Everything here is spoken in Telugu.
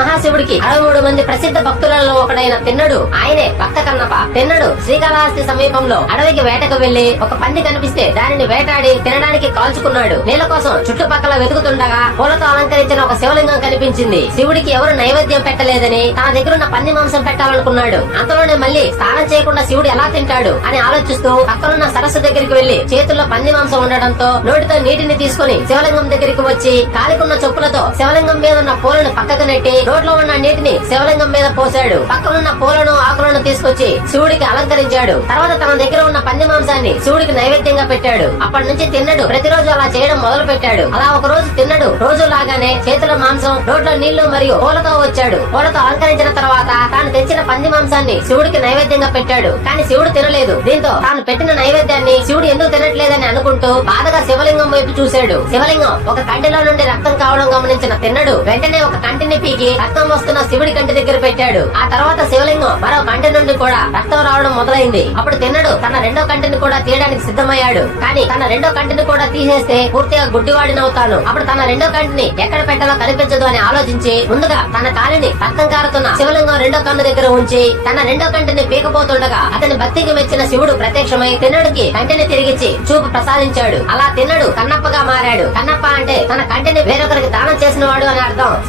మహాశివుడికి అరవై మంది ప్రసిద్ధ భక్తులలో ఒకడైన తిన్నడు ఆయనే భక్త కన్నప తిన్నడు శ్రీకాళహస్తి సమీపంలో అడవికి వేటకు వెళ్ళి ఒక పంది కనిపిస్తే దానిని వేటాడి తినడానికి కాల్చుకున్నాడు. నీళ్ళ కోసం చుట్టుపక్కల వెతుకుతుండగా పూలతో అలంకరించిన ఒక శివలింగం కనిపించింది. శివుడికి ఎవరు నైవేద్యం పెట్టలేదని తన దగ్గర ఉన్న పంది మాంసం పెట్టాలనుకున్నాడు. అంతలోనే మళ్ళీ స్నానం చేయకుండా శివుడు ఎలా తింటాడు అని ఆలోచిస్తూ పక్కనున్న సరస్సు దగ్గరికి వెళ్ళి చేతుల్లో పంది మాంసం ఉండడంతో నోటితో నీటిని తీసుకుని శివలింగం దగ్గరికి వచ్చి కాలికున్న చెప్పులతో శివలింగం మీద ఉన్న పూలను పక్కకు నెట్టి రోడ్లో ఉన్న నీటిని శివలింగం మీద పోశాడు. పక్కనున్న పూలను ఆకులను తీసుకొచ్చి శివుడికి అలంకరించాడు. తర్వాత తన దగ్గర ఉన్న పంది మాంసాన్ని శివుడికి నైవేద్యంగా పెట్టాడు. అప్పటి నుంచి తిన్నడు. ప్రతిరోజు అలా చేయడం మొదలు పెట్టాడు. అలా ఒక రోజు తిన్నడు. రోజు లాగానే చేతుల మాంసం రోడ్లో నీళ్ళు మరియు పూలతో వచ్చాడు. పూలతో అలంకరించిన తర్వాత తాను తెచ్చిన పంది మాంసాన్ని శివుడికి నైవేద్యంగా పెట్టాడు. కానీ శివుడు తినలేదు. దీంతో తాను పెట్టిన నైవేద్యాన్ని శివుడు ఎందుకు తినట్లేదని అనుకుంటూ బాధగా శివలింగం వైపు చూశాడు. శివలింగం ఒక కంటిలో నుండి రక్తం కావడం గమనించిన తిన్నడు. వెంటనే ఒక కంటిని పీకి రక్తం వస్తున్న శివుడి కంటి దగ్గర పెట్టాడు. ఆ తర్వాత శివలింగం మరో కంటి నుండి కూడా రక్తం రావడం మొదలైంది. అప్పుడు తిన్నడు తన రెండో కంటిని కూడా తీయడానికి సిద్ధమయ్యాడు. కానీ తన రెండో కంటిని కూడా తీసేస్తే పూర్తిగా గుడ్డివాడినవుతాను. అప్పుడు తన రెండో కంటిని ఎక్కడ పెట్టాలో కనిపించదు అని ఆలోచించి ముందుగా తన కాలిని రక్తం కారుతున్న శివలింగం రెండో కన్ను దగ్గర ఉంచి తన రెండో కంటిని పీకపోతుండగా అతని భక్తికి మెచ్చిన శివుడు ప్రత్యక్షమై తిన్నడికి కంటిని తిరిగిచ్చి చూపు ప్రసాదించాడు. అలా తిన్నడు కన్నప్పగా మారాడు. కన్నప్ప అంటే తన కంటిని వేరొకరికి దానం చేసిన వాడు అని అర్థం.